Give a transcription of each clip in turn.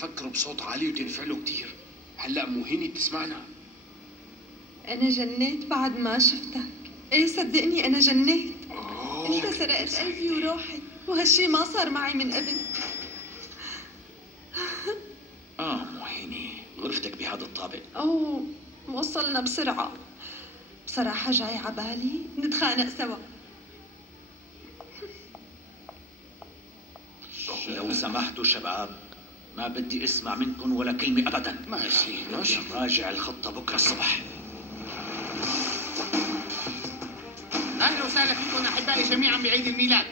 تفكر بصوت عالي وتنفعلوا كتير. هلا مو هيني بتسمعنا؟ أنا جنيت بعد ما شفتك. إيه صدقني أنا جنيت. أنت سرقت قلبي وروحي، وهالشي ما صار معي من قبل. مو هيني، غرفتك بهذا الطابق. أوه، وصلنا بسرعة. بصراحة جاي عبالي نتخانق سوا. لو سمحتوا شباب، ما بدي اسمع منكم ولا كلمة أبدا. ماشي. راجع الخطة بكرة الصبح. اهلا وسهلا فيكم احبائي جميعا بعيد الميلاد.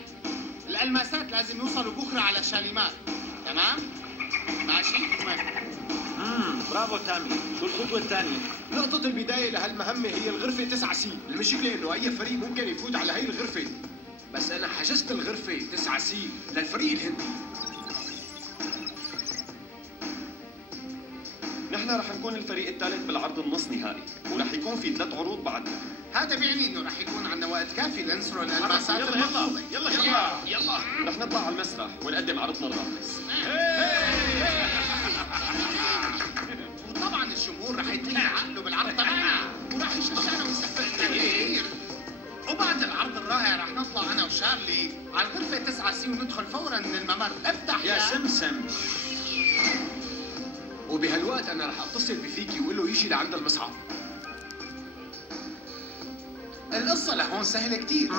الالماسات لازم يوصلوا بكره على الشاليمات، تمام؟ ماشي؟ برافو تامي. شو الخطوة الثانية؟ نقطة البداية لهالمهمة هي الغرفة 9C. المشكلة إنه أي فريق ممكن يفوت على هي الغرفة، بس أنا حجزت الغرفة 9C للفريق الهندي. نحن رح نكون الفريق الثالث بالعرض النص نهائي، ورح يكون في 3 عروض بعدنا. هذا بيعني انه رح يكون عندنا وقت كافي لنسرق الالماسات يلا المطلوبة. يلا رح نطلع على المسرح ونقدم عرضنا الراقص. وطبعا الجمهور رح يتلقى عقله بالعرض تبعنا وراح يشجعنا ويسقف لنا كثير. وبعد العرض الرائع رح نطلع انا وشارلي على الغرفة 9C وندخل فورا من الممر. افتح يا سمسم. وبهالوقت أنا رح أتصل بفيكي وأقول له يجي لعند المصعد. القصة لهون سهلة كتير.